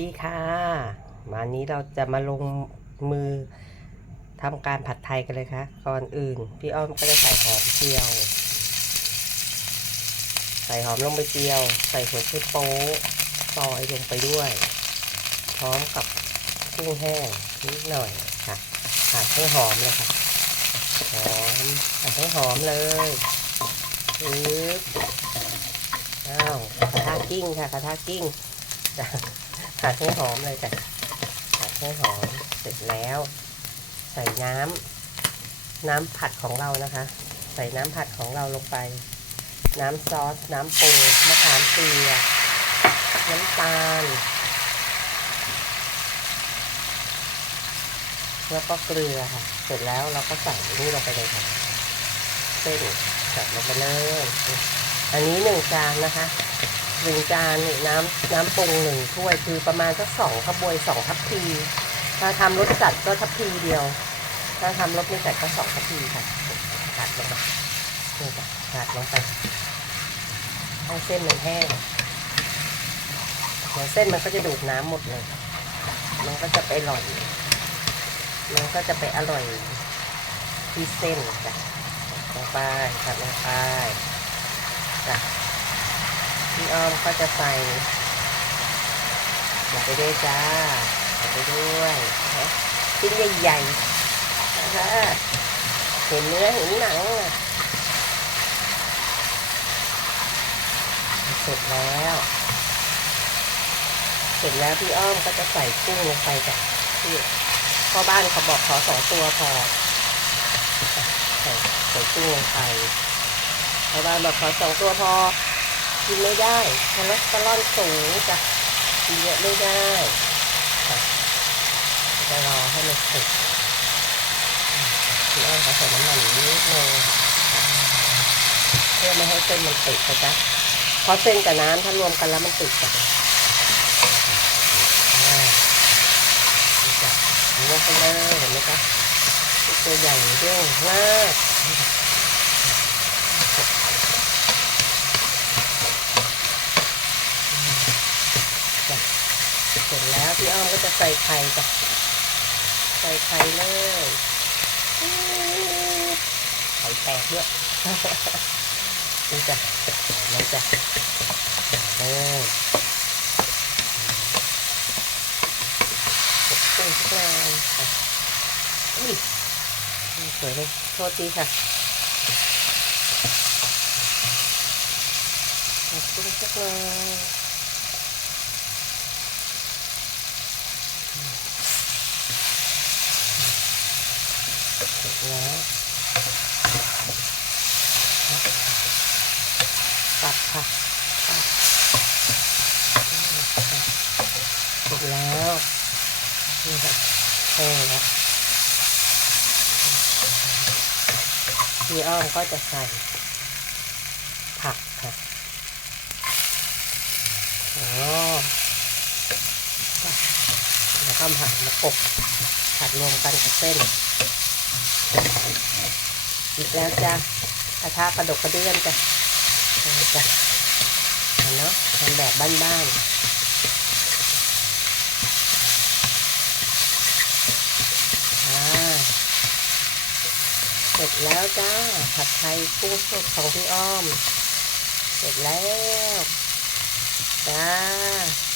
ดีค่ะวันนี้เราจะมาลงมือทำการผัดไทยกันเลยค่ะ ก่อนอื่น พี่อ้อมก็จะใส่หอมเจียว ใส่หอมลงไปเจียว ใส่หัวไชโป๊ะซอยลงไปด้วย พร้อมกับกุ้งแห้งนิดหน่อยค่ะผัดให้หอมเลยค่ะ หอมผัดให้หอมเลยปึ๊บอ้าวกระทะกิ้งค่ะกระทะกิ้ง จ้ะผัดให้หอมเลยจ้ะผัดให้หอมเสร็จแล้ว ใส่น้ำน้ำผัดของเรานะคะ ใส่น้ำผัดของเราลงไป น้ำซอส น้ำปรุงมะขามเปียกน้ำตาล แล้วก็เกลือค่ะ เสร็จแล้วเราก็ใส่นี่ลงไปเลยค่ะเส้นใส่ลงไปเลย อันนี้หนึ่งจานนะคะ หนึ่งจานน้ำน้ำปรุงหนึ่งถ้วยคือประมาณสักสองขบวยสองทัพพีถ้าทำรสจัดก็ทัพพีเดียว ถ้าทำรสไม่จัดก็สองทัพพีค่ะตัดลงไปนี่จ้ะตัดลงไปให้เส้นมันแห้งเดี๋ยวเส้นมันก็จะดูดน้ำหมดเลย มันก็จะไปอร่อย มันก็จะไปอร่อยที่เส้นจ้ะลงไปตัดลงไปจ้ะ พี่อ้อมก็จะใส่ลงไปด้วยจ้าลงไปด้วยชิ้นใหญ่ๆนะคะเห็นเนื้อเห็นหนังเสร็จแล้ว เสร็จแล้วพี่อ้อมก็จะใส่กุ้งลงไปจ้ะที่พ่อบ้านเขาบอกขอสองตัวพอใส่ใส่กุ้งลงไปพ่อบ้านบอกขอสองตัวพอ กินไม่ได้คอเลสเตอรอลสูงจ้ะกินเยอะไม่ได้ค่ะจะรอให้มันสุกพี่อ้อมขาใส่น้ำมันนิดนึงเพื่อไม่ให้เส้นมันติดนะจ๊ะเพราะเส้นกับน้ำถ้ารวมกันแล้วมันติดจ้ะอ่านี่จ้ะลงไปเลยเห็นไหมจ๊ะตัวใหญ่เด้งมาก เสร็จแล้วพี่อ้อมก็จะใส่ไข่จ้ะใส่ไข่เลยไข่แตกด้วยนี่จ้ะนี่จ้ะเลยกุ้งสักหน่อยค่ะอุ้ยสวยเลยโทษทีค่ะกุ้งสักหน่อยเสร็จ แล้วตัดค่ะตัดเสร็จแล้วนี่ค่ะแห้งแล้วพี่อ้อมก็จะใส่ผักค่ะอ๋อแล้วก็ผักมากบผัดรวมกันกับเส้น อีกแล้วจ้ะกระทะกระดกกระเดื่อนจ้ะจ้ะเนาะทำแบบบ้านๆเสร็จแล้วจ้า ผัดไทยกุ้งสดของพี่อ้อม เสร็จแล้ว จ้า